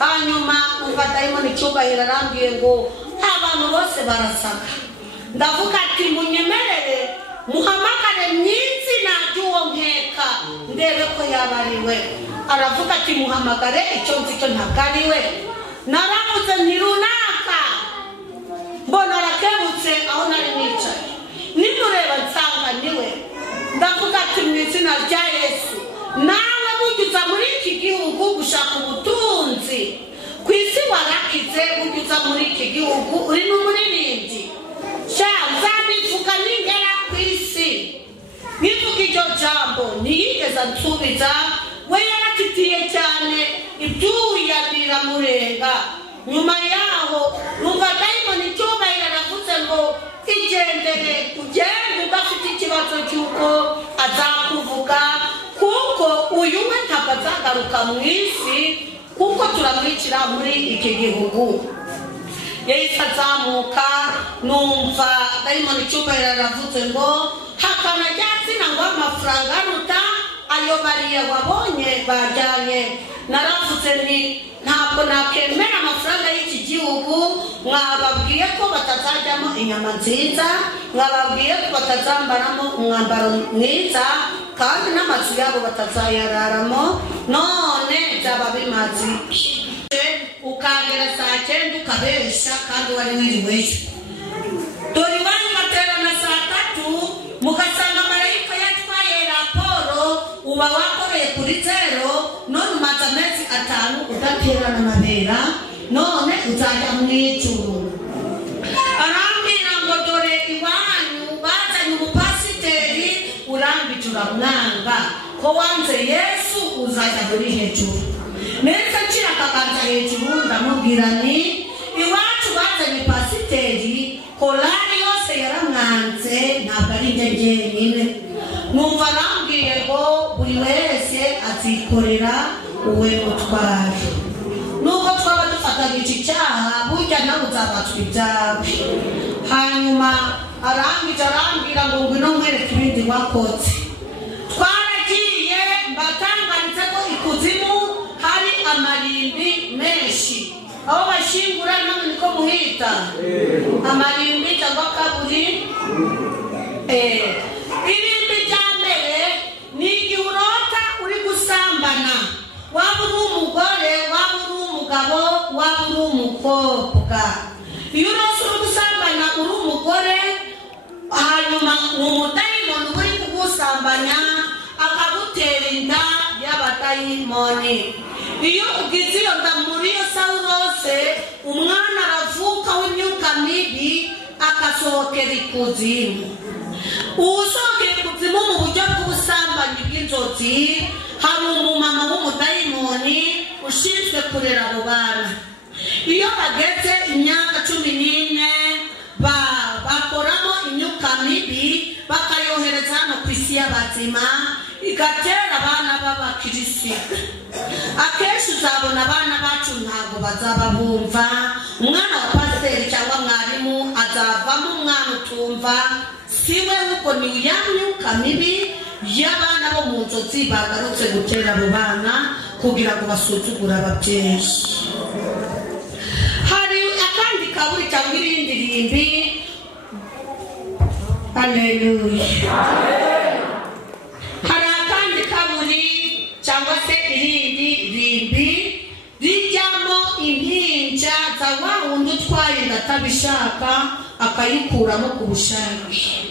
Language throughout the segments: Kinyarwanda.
hanyuma umva dayimoni icyubahiro arambwiye ngo abantu bose barasaka. Ndavuga ati munyemerere muhamagare mw'izina ry'uwo nkeka ndebe ko yaba ari we. Aravuga ati muhamagare icyo nzi cyo ntabwo ari we. Naravuze nti runaka, mbona arakebutse aho nari nicaye, nimureba nsanga ni we. Ndavuga ati mu izina rya Yesu, nawe bugiza muri iki gihugu gushaka ubutunzi, ku isi warakize bugiza muri iki gihugu, uri n'umuririmbyi sha nzabivuga ningera ku isi. Bivuga iryo jambo ntiyigeze ansubiza, we yaratitiye cyane ibyuya biramurenga. Nyuma yaho numva dayimoni icyubahiro aravuze ngo igendere, ugende udafite ikibazo cy'uko azakuvuga, kuko uyu we ntabwo azagaruka mu isi, kuko turamwicira muri iki gihugu. Yahise azamuka, numva dayimoni icyubahiro aravuze ngo hakana ryazina ngo amafaranga aruta ayo bariya wabonye bajyanye. Naravuze nti ntabwo nakemera amafaranga y'iki gihugu. Mwababwiye ko batazajyamo inyama nziza, mwababwiye ko batazambaramo umwambaro mwiza, kandi n'amazu yabo batazayararamo. None byaba bimaze iki? Ukagera saa 9 ukabesha kandi wari wiriweyo. Dore iwanyu baterana saa 3 mugasanga marayika yatwaye raporo, uba wakoreye kuri 0, none umaze amezi 5 udaterana amabera, none uzajya mu ijuru. Arambwira ngo dore iwanyu bazanye umupasiteri, urambije uramwanga, ko wanze Yesu uzajya muri hejuru. Neza nshira akaganza hejuru ndamubwira ni iwacu bazanye pasiteri, korari yose yaramwanze, ntabwo ari njye njyenyine. Numva arambwiye ngo buri wese azikorera uwe mutwaro. Nubwo twaba dufatanya iki cyaha, burya nawe uzabatswa ibyawe. Hanyuma arambwira ngo ngwino nkwereke ibindi wakoze. Twaragiye mbatangaritse ko ikuzimu hari amarimbi menshi, aho bashingura namwe niko muhita amarimbi cyangwa kaburi. Irimbi rya mbere ni igihe urota uri gusambana, waba uri umugore, waba uri umugabo, waba uri umukobwa. Iyo urose uri gusambana uri umugore, hanyuma umudayimoni uri kugusambanya akagutera inda y'abadayimoni. Iyo ugize iyo nda muri iyo sawurose, umwana aravuka w'imyuka mibi akasohokera ikuzimu. Usohokera ikuzimu mu buryo bw'ubusambanyi bw'inzozi, hari umumama w'umudayimoni ushinzwe kurera abo bana. Iyo bageze imyaka 14 bakoramo imyuka mibi, bakayohereza hano ku isi y'abazima, igatera abana b'abakirisitu. Akenshi uzabona abana bacu ntabwo bazaba bumva. Umwana wa pasiteri cyangwa mwarimu azavamo umwana utumva, siwe kuko ni ya myuka mibi y'abana bo mu nzozi bagarutse gutera abo bana kugira ngo basuzugure ababyeyi. Hari akandi kaburi cyangwa irindi rimbi. Haleluya. Hari akandi kaburi cyangwa se irindi rimbi rijyamo impinja za wa wundi utwaye ndatabishaka akayikuramo ku bushake.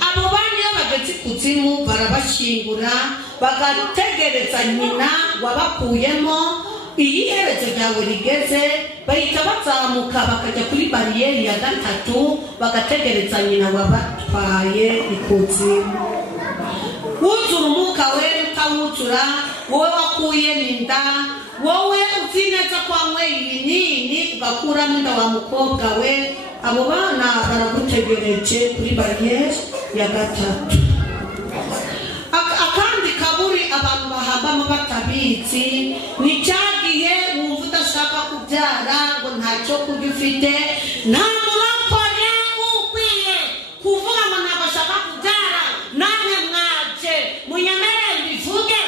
Abo bana iyo bageze ikuzimu barabashingura, bagategereza nyina wabakuyemo. Iyi herezo ryawe rigeze, bahita bazamuka bakajya kuri bariyeri ya 3, bagategereza nyina wabatwaye ikuzimu. Wuzura umwuka wera utawuzura, wowe wakuye n'inda, wowe uzi neza ko wanyweye ibinini ugakuramo inda wa mukobwa we, abo bana baragutegereje kuri bariyeri ya 3. Akandi kaburi abantu bahambamo batabizi, ni cyagiye wumva udashaka kubyara ngo ntacyo kurya ufite, nta murokore ukwiye kuvuga ngo ntabwo ashaka kubyara. Namwe mwaje munyemerere mbivuge,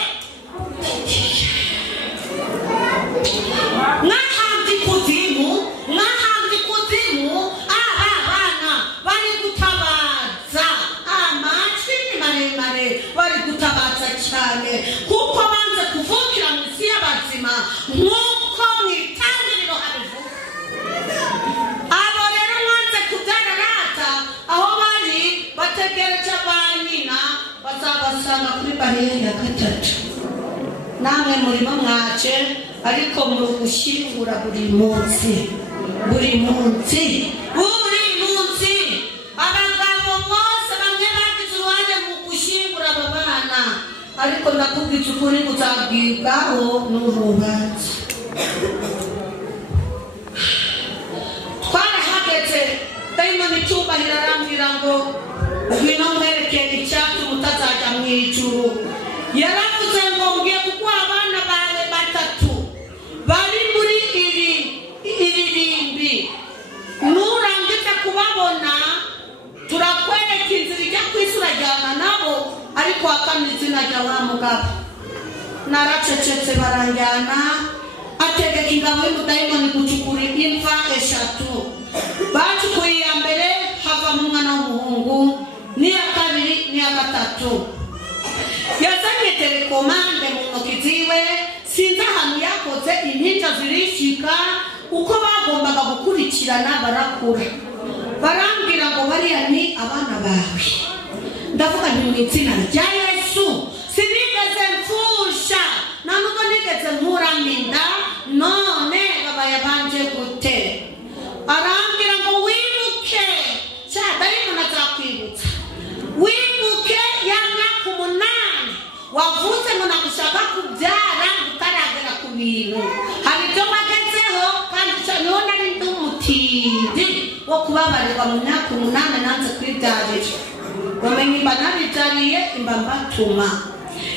bansanga kuri bariyeri ya gatatu. Namwe murimo mwaje ariko muri gushyingura buri munsi. Abagabo bose bamwe bagize uruhare mu gushyingura aba bana, ariko ndakubwira ukuri kuzabwirwaho n'urubanza. Twarahageze dayimoni icyubahiro arambwira ngo ngwino nkwerekere icyatuma utazajya mu ijuru. Yaravuze ngo ngiye kuguha abana bawe batatu bari muri iri rimbi, nurangiza kubabona turakwereka inzira ijya ku isi urajyana nabo, ariko wakamye izina rya wa mugabo. Naracecetse baranjyana, ategeka ingabo y'umudayimoni gucukura imva 3. Bacukuye iya mbere havamo umwana w'umuhungu, n'iya kabiri n'iya gatatu. Yazanye telekomande mu ntoki ziwe, sinzi ahantu yakoze impinja zirishika, uko bagombaga gukurikirana barakura. Barambwira ngo bariya ni abana bawe. Ndavuga nti mu izina rya Yesu sinigeze mfusha, nubwo nigeze nkuramo inda, none babaye banje gute? Arambwira ngo wibuke, dayimoni azakwibutsa, wibuke ya myaka 8 wavuze ngo nagushaka kubyara utaragera ku bintu. Hari ibyo wagezeho kandi niho nari ndi umutindi wo kubabarirwa mu myaka 8 nanze kwibyarira. Bamenye imba nabibyariye imba mbatuma.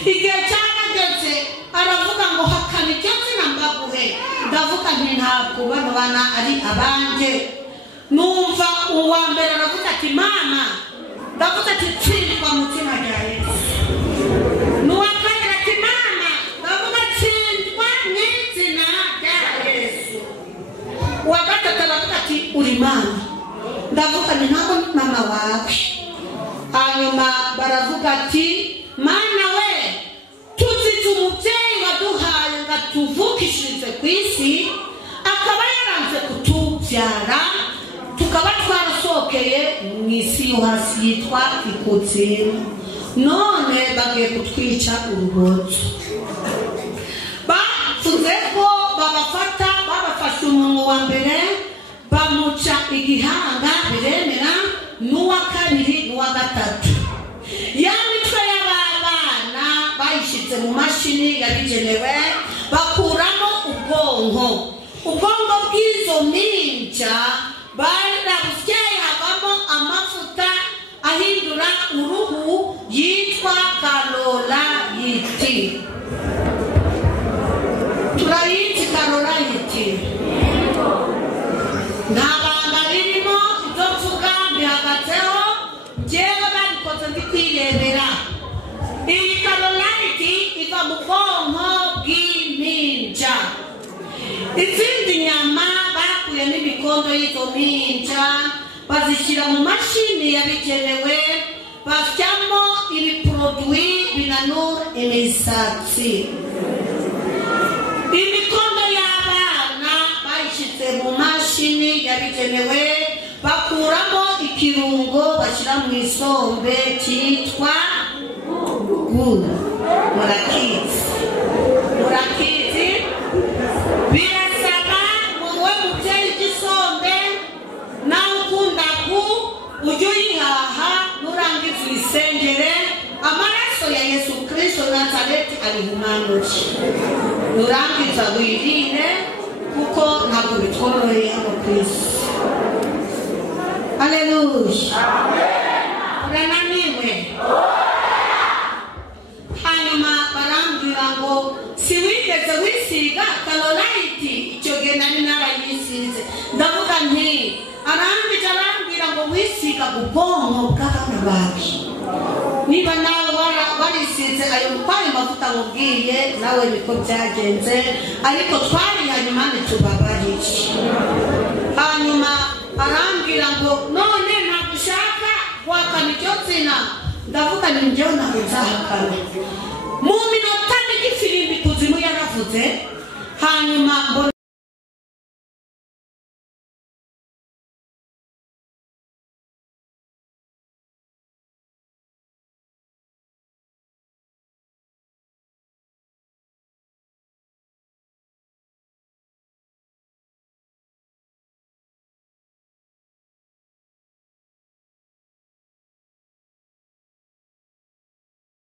Igihe cyarageze aravuga ngo hakana icyo zina mbaguhe. Ndavuga nti ntabwo bano bana ari abanje. Numva uwa mbere aravuga ati mama, ndavuga ati tsindwa mu izina rya Yesu. Nuwa kabiri ati mama, ndavuga tsindwa mu izina rya Yesu. Uwa gatatu aravuga ati uri mama. Ndavuga nti ntabwo ni mama wawe. Hanyuma baravuga ati mana we, tuzize umubyeyi waduhaye ngo atuvukishirize ku isi, akaba yaranze kutubyara, tukaba twarasohokeye mu isi yo hasi yitwa ikuzimu, none bagiye kutwica urubozo. Bavuze ko babafashe umuntu wa mbere bamuca igihanga biremera, n'uwa kabiri n'uwa gatatu. Ya mitwe y'abana bayishyize mu mashini yabigenewe, bakuramo ubwonko bw'izo mpinja, barabusyaye havamo amavuta ahindura uruhu yitwa karorayiti. Turayiti karorayiti. Nta banga ririmo, ibyo mvuga mbihagazeho, njyewe babikoze ndi kwirebera. Iyi karorayiti iva mu bwonko bw'impinja. Izindi nyama bakuye n'imikondo y'izo mpinja bazishyira mu mashini yabigenewe, basyamo ibiproduwi binanura imisatsi. Imikondo y'abana bayishyize mu mashini yabigenewe, bakuramo ikirungo bashyira mu isombe cyitwa gulu. Murakizi birasaba wowe mubyeyi gisombe nawe ukunda ujye uyihaha, nurangiza uyisengere. Amaraso ya Yesu Kristo Nazareti arihumanure, nurangiza wirire kuko ntabwo bitworoheye hano ku isi. Haleluya. Urananiwe? Hanyuma barambwira ngo si wigeze wisiga karorayiti. Icyo gihe nari narayisize. Ndavuga nti arambwira ngo wisiga ubwonko bw'abana bawe. Niba nawe warisize ayo mavuta mubwiye, nawe niko byagenze, ariko twarihaye Imana itubabarire. Hanyuma arambwira ngo none ntabwo ushaka guhakana iryo zina. Ndavuga ni njyewe ntabwo nzahakana. Mu minota mike ifirimbi kuzimu yaravuze, hanyuma